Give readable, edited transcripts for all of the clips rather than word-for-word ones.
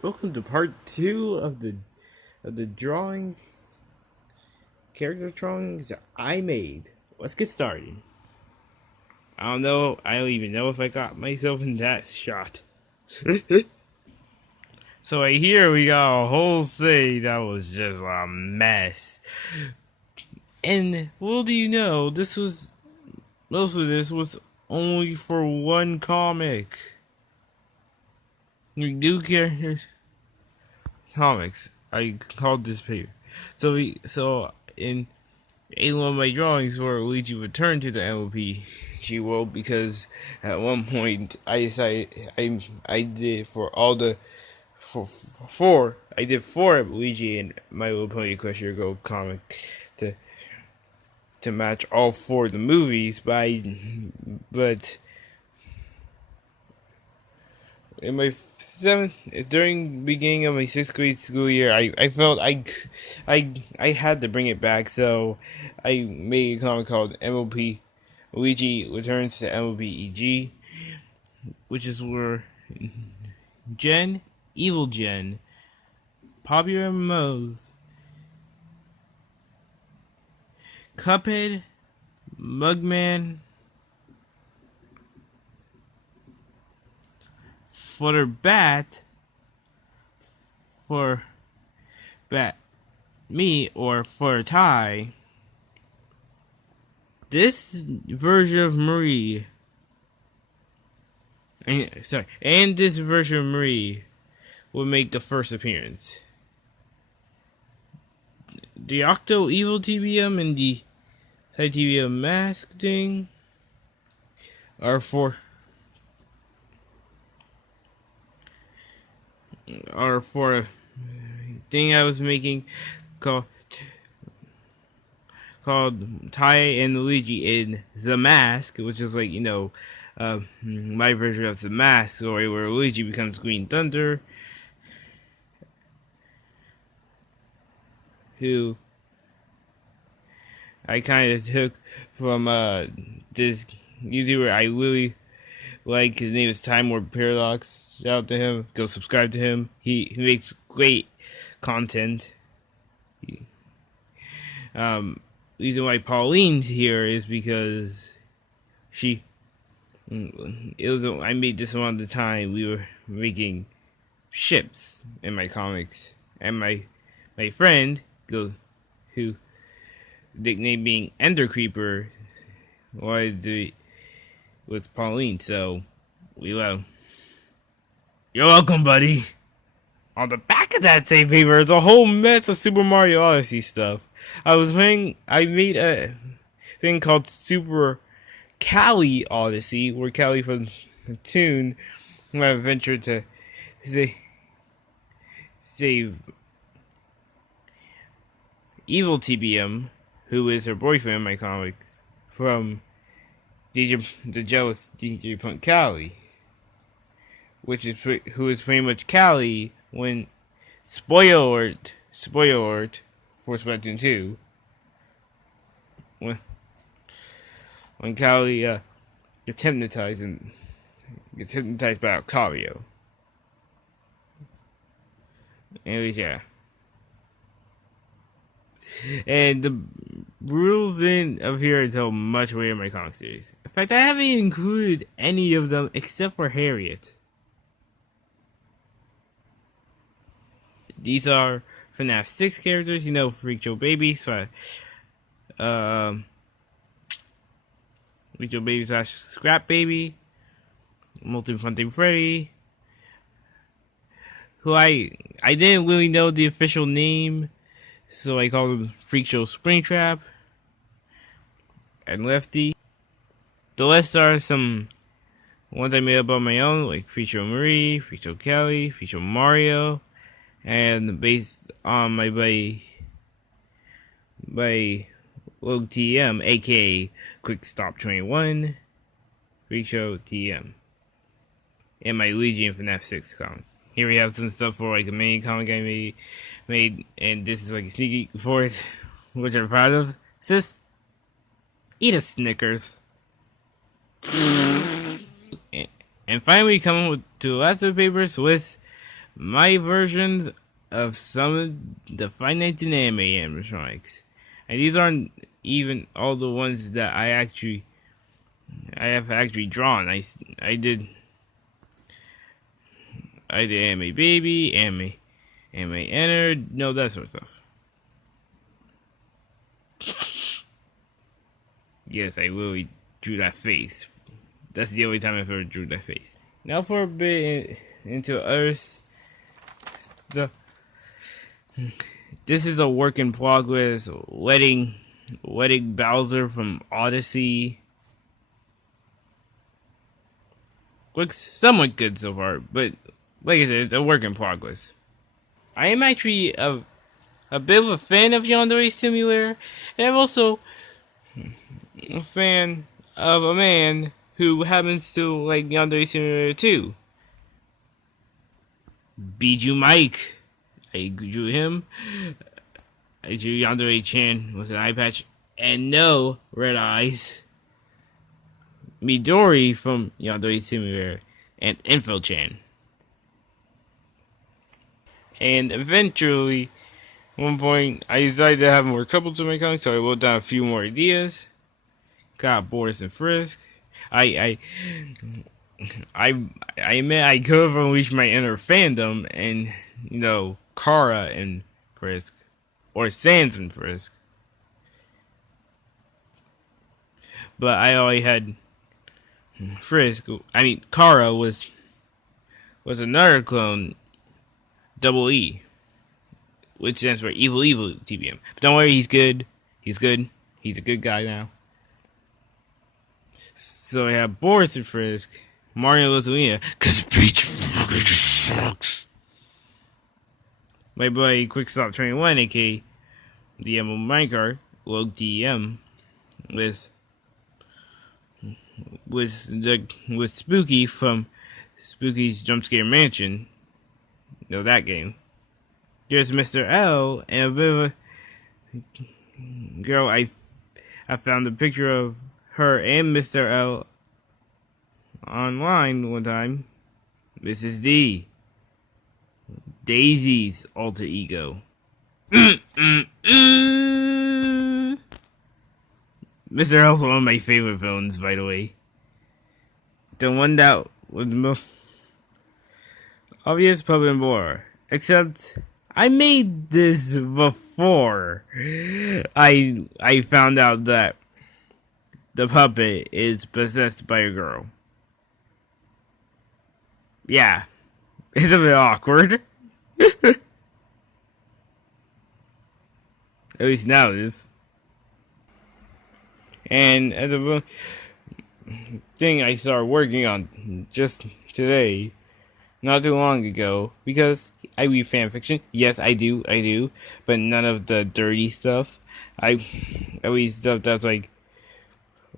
Welcome to part two of the character drawings that I made. Let's get started. I don't know. I don't even know if I got myself in that shot. So right here we got a whole thing that was just a mess. And well, do you know most of this was only for one comic. New characters comics. I called this paper. So in one of my drawings where Luigi returned to the MLPG world because at one point I decided I did for all the four I did four Luigi and My Little Pony Crusher Go comic to match all four of the movies, but in my during the beginning of my sixth grade school year, I felt I had to bring it back, so I made a comic called MLP Luigi Returns to MLP which is where Jen, Evil Jen, Popular Moe's, Cuphead, Mugman, for Bat, for Bat me, or for Ty. This version of Marie, and this version of Marie will make the first appearance. The Octo Evil TBM and the TBM Mask thing are for a thing I was making called Ty and Luigi in The Mask, which is like, my version of The Mask story where Luigi becomes Green Thunder, who I kind of took from this YouTuber I really like. His name is Time Warp Paradox. Shout out to him. Go subscribe to him. He makes great content. Reason why Pauline's here is because I made this one at the time we were making ships in my comics, and my friend who nickname being Ender Creeper wanted to do it with Pauline, so we let him. You're welcome, buddy. On the back of that same paper is a whole mess of Super Mario Odyssey stuff. I made a thing called Super Callie Odyssey, where Callie from Toon went adventure to save Evil TBM, who is her boyfriend in my comics, from the jealous DJ Punk Callie, who is pretty much Callie when spoiler alert for Splatoon 2, when Callie gets hypnotized by Octavio. Anyways, yeah. And the rules in up here until much later in my comic series. In fact, I haven't included any of them except for Harriet. These are FNAF 6 characters, Freak Show Baby, Freak Show Baby / Scrap Baby, Molten Fronting Freddy, who I didn't really know the official name, so I called him Freak Show Springtrap, and Lefty. The rest are some ones I made up on my own, like Freak Show Marie, Freak Show Kelly, Freak Show Mario, and based on my buddy Rogue TM, aka Quick Stop 21, Freak Show TM, and my Luigi and FNAF 6 comic. Here we have some stuff for like a mini comic I made, and this is like a sneaky force, which I'm proud of. Sis, eat a Snickers. And finally, coming to the last of the papers with my versions of some of the Five Nights at Anime animatronics, and these aren't even all the ones that I have actually drawn. I did Anime Baby, Anime Enter, no, that sort of stuff. Yes, I really drew that face. That's the only time I've ever drew that face. Now for a bit into Earth. This is a work in progress. Wedding Bowser from Odyssey. Looks somewhat good so far, but like I said, it's a work in progress. I am actually a bit of a fan of Yandere Simulator, and I'm also a fan of a man who happens to like Yandere Simulator 2. Bijou Mike. I drew him. I drew Yandere-chan with an eye patch and no red eyes. Midori from Yandere Simulator and Info-chan. And eventually, at one point, I decided to have more couples in my comics, so I wrote down a few more ideas. Got Boris and Frisk. I admit I could have unleashed my inner fandom and, Kara and Frisk. Or Sans and Frisk. But I already had Frisk. Kara was another clone, Double E. Which stands for Evil TBM. But don't worry, he's good. He's good. He's a good guy now. So I have Boris and Frisk, Mario Lazarina, cause Peach fucking sucks. My boy Quickstop 21, aka DM of Minecart, Rogue DM, with Spooky from Spooky's Jumpscare Mansion. That game. There's Mr. L and a bit of a girl. I found a picture of her and Mr. L online one time. Mrs. D. Daisy's alter ego. Mr. L's one of my favorite villains, by the way. The one that was the most obvious puppet and boar. Except I made this before I found out that the puppet is possessed by a girl. Yeah. It's a bit awkward. At least now it is. And as a thing I started working on just today, not too long ago, because I read fan fiction. Yes, I do, but none of the dirty stuff. I read stuff that's like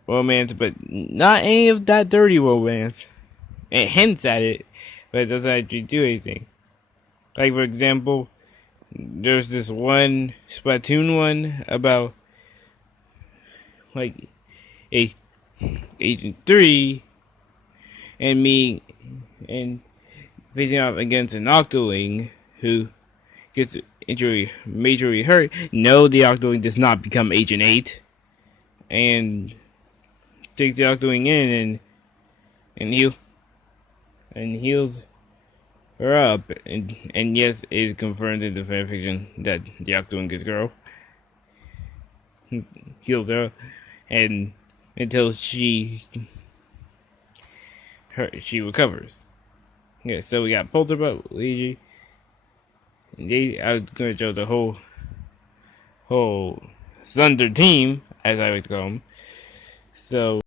romance, but not any of that dirty romance. It hints at it, but it doesn't actually do anything. Like, for example, there's this one Splatoon one about like Agent 3 and me and facing off against an Octoling who gets majorly hurt. No, the Octoling does not become Agent 8 and takes the Octoling in and heals her up, and yes, it is confirmed in the fanfiction that the Octoling is girl. Heals her, and until she recovers. Yeah, so we got Polterbutt, Luigi. I was gonna show the whole Thunder team, as I like to call them. So